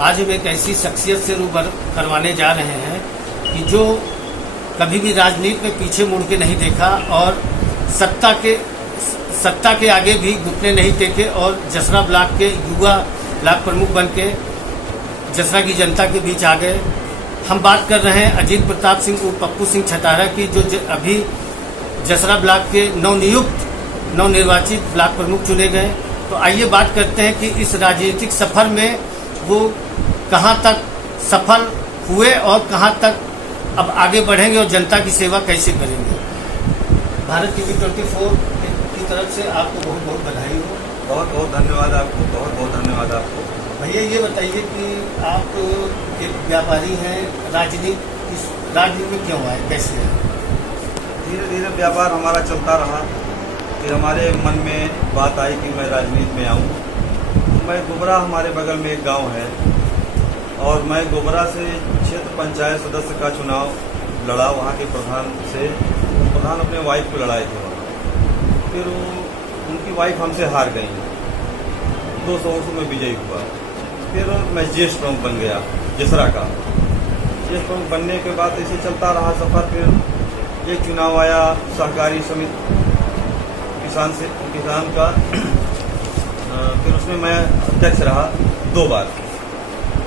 आज हम एक ऐसी शख्सियत से रूबरू करवाने जा रहे हैं कि जो कभी भी राजनीति में पीछे मुड़ के नहीं देखा और सत्ता के आगे भी घुटने नहीं टेके और जसरा ब्लॉक के युवा ब्लॉक प्रमुख बन के जसरा की जनता के बीच आ गए। हम बात कर रहे हैं अजीत प्रताप सिंह उर्फ पप्पू सिंह छतारा की, जो अभी जसरा ब्लॉक के नवनिर्वाचित ब्लॉक प्रमुख चुने गए। तो आइए बात करते हैं कि इस राजनीतिक सफर में वो कहां तक सफल हुए और कहां तक अब आगे बढ़ेंगे और जनता की सेवा कैसे करेंगे। भारत टीवी 24 की तरफ से आपको बहुत बहुत बधाई हो। बहुत बहुत धन्यवाद आपको, बहुत बहुत धन्यवाद आपको। भैया ये बताइए कि आप एक व्यापारी हैं, राजनीति में क्यों आए, कैसे है? धीरे धीरे व्यापार हमारा चलता रहा, फिर हमारे मन में बात आई कि मैं राजनीति में आऊँ। मैं गोबरा, हमारे बगल में एक गांव है और मैं गोबरा से क्षेत्र पंचायत सदस्य का चुनाव लड़ा। वहाँ के प्रधान अपने वाइफ को लड़ाए थे वहाँ। फिर उनकी वाइफ हमसे हार गई, 200 में विजयी हुआ। फिर मैं ज्येष्ठ प्रमुख बन गया जसरा का। ज्येष्ठ प्रमुख बनने के बाद ऐसे चलता रहा सफर। फिर एक चुनाव आया सहकारी समिति किसान का, फिर उसमें मैं अध्यक्ष रहा 2 बार।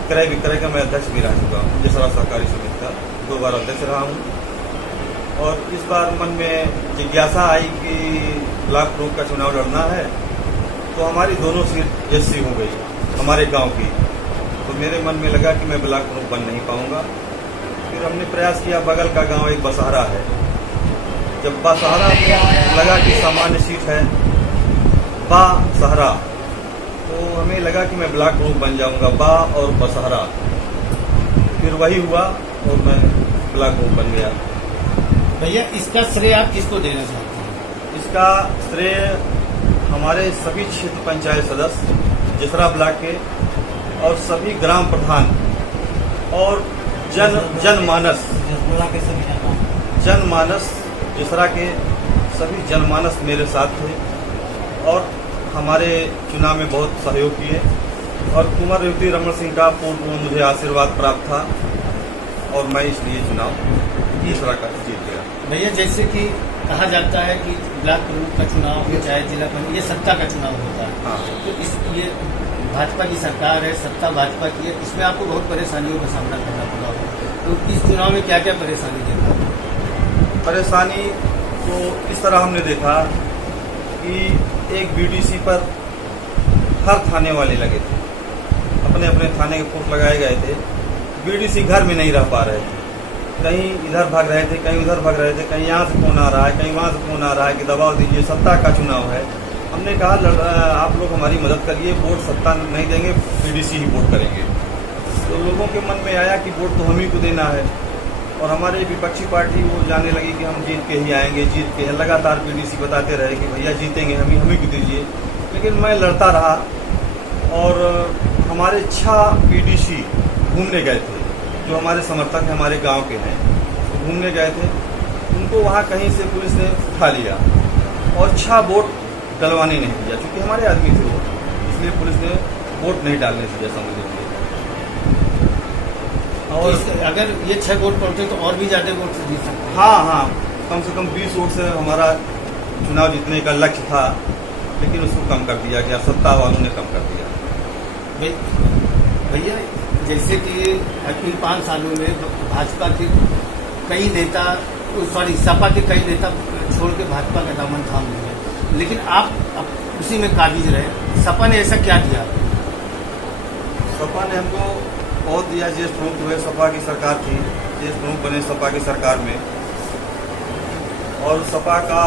क्रय विक्रय का मैं अध्यक्ष भी रह चुका हूँ, जसरा सहकारी समिति का 2 बार अध्यक्ष रहा हूँ। और इस बार मन में जिज्ञासा आई कि ब्लॉक प्रमुख का चुनाव लड़ना है, तो हमारी दोनों सीट एससी हो गई हमारे गांव की। तो मेरे मन में लगा कि मैं ब्लॉक प्रमुख बन नहीं पाऊंगा। फिर हमने प्रयास किया, बगल का गांव एक बसहरा है। जब बसहरा लगा कि सामान्य सीट है बसहरा, तो हमें लगा कि मैं ब्लॉक प्रमुख बन जाऊंगा और बसहरा। फिर वही हुआ और मैं ब्लॉक प्रमुख बन गया। भैया इसका श्रेय आप किसको देना चाहते हैं? इसका श्रेय हमारे सभी क्षेत्र पंचायत सदस्य जसरा ब्लॉक के और सभी ग्राम प्रधान और जनमानस जसरा के सभी जनमानस मेरे साथ थे और हमारे चुनाव में बहुत सहयोग किए। और कुमार रेवती रमन सिंह का पूर्व मुझे आशीर्वाद प्राप्त था और मैं इसलिए चुनाव जसरा का जीत गया। भैया जैसे कि कहा जाता है कि ब्लॉक प्रमुख का चुनाव हो चाहे जिला प्रमुख, ये सत्ता का चुनाव होता है। हाँ। तो ये भाजपा की सरकार है, सत्ता भाजपा की है, इसमें आपको बहुत परेशानियों का सामना करना पड़ा होगा। तो इस चुनाव में क्या क्या परेशानी देखा? परेशानी तो इस तरह हमने देखा कि एक बीडीसी पर हर थाने वाले लगे थे, अपने अपने थाने के पोस्ट लगाए गए थे। बीडीसी घर में नहीं रह पा रहे थे, कहीं इधर भाग रहे थे, कहीं उधर भाग रहे थे, कहीं यहाँ से फोन आ रहा है, कहीं वहाँ से फोन आ रहा है कि दबाव दीजिए, सत्ता का चुनाव है। हमने कहा आप लोग हमारी मदद करिए, वोट सत्ता नहीं देंगे, बीडीसी ही वोट करेंगे। तो लोगों के मन में आया कि वोट तो हम ही को देना है। और हमारे विपक्षी पार्टी वो जाने लगी कि हम जीत के ही आएंगे, जीत के। लगातार बीडीसी बताते रहे कि भैया जीतेंगे, हम ही को दीजिए। लेकिन मैं लड़ता रहा और हमारे 6 बीडीसी घूमने गए थे, जो हमारे समर्थक हैं, हमारे गांव के हैं, घूमने गए थे। उनको वहां कहीं से पुलिस ने उठा लिया और 6 वोट डलवाने नहीं दिया, क्योंकि हमारे आदमी थे वो, इसलिए पुलिस ने वोट नहीं डालने दिया समझ लीजिए। और अगर ये 6 वोट पड़ते तो और भी ज्यादा वोट से जीत सकते? हाँ, कम से कम 20 वोट से हमारा चुनाव जीतने का लक्ष्य था, लेकिन उसको कम कर दिया गया, सत्ता वालों ने कम कर दिया। भैया जैसे कि इन 5 सालों में भाजपा के कई नेता, सपा के कई नेता छोड़ के भाजपा का दामन थाम लिया, लेकिन आप उसी में काबिज रहे। सपा ने ऐसा क्या दिया? सपा ने हमको बहुत दिया। ज्येष्ठ प्रमुख हुए, सपा की सरकार थी, ज्येष्ठ प्रमुख बने सपा की सरकार में। और सपा का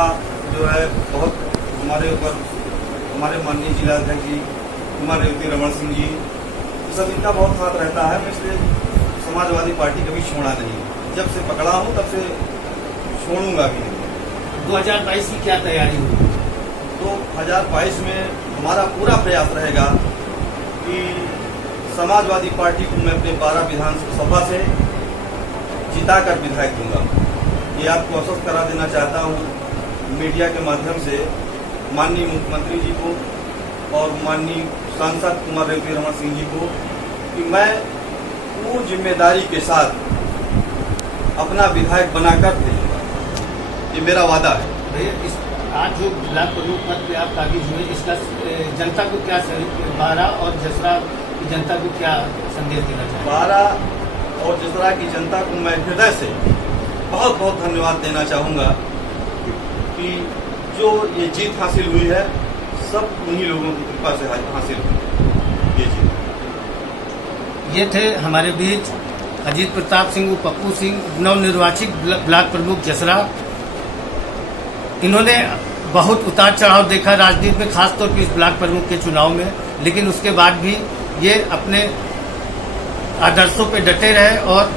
जो है बहुत हमारे ऊपर, हमारे माननीय जिलाध्यक्ष जी कुमार रेवती रमन सिंह जी, सब इनका बहुत साथ रहता है। मैं इसलिए समाजवादी पार्टी कभी छोड़ा नहीं, जब से पकड़ा हूँ तब से छोड़ूंगा भी नहीं। 2022 की क्या तैयारी हुई? 2022 में हमारा पूरा प्रयास रहेगा कि समाजवादी पार्टी को मैं अपने 12 विधानसभा से जिताकर विधायक दूंगा। ये आपको आश्वस्त करा देना चाहता हूँ मीडिया के माध्यम से, माननीय मुख्यमंत्री जी को और माननीय सांसद कुमार रेवती रमन सिंह जी को, कि मैं पूर्ण जिम्मेदारी के साथ अपना विधायक बनाकर भेजूंगा। ये मेरा वादा है। भैया इस आज जो ब्लॉक प्रमुख पद पे आप काबिज हुए, इसका जनता को क्या बारा और जसरा की जनता को क्या संदेश देना चाहिए? बारा और जसरा की जनता को मैं हृदय से बहुत बहुत धन्यवाद देना चाहूँगा कि जो ये जीत हासिल हुई है सब उन्हीं लोगों की कृपा से हासिल हुई है ये जीत। ये थे हमारे बीच अजीत प्रताप सिंह, पप्पू सिंह, नवनिर्वाचित ब्लॉक प्रमुख जसरा। इन्होंने बहुत उतार चढ़ाव देखा राजनीति में, खासतौर पर इस ब्लॉक प्रमुख के चुनाव में, लेकिन उसके बाद भी ये अपने आदर्शों पे डटे रहे और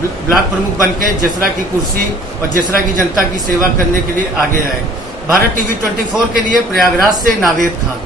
ब्लॉक प्रमुख बनके जसरा की कुर्सी और जसरा की जनता की सेवा करने के लिए आगे आए। भारत टीवी 24 के लिए प्रयागराज से नावेद खान।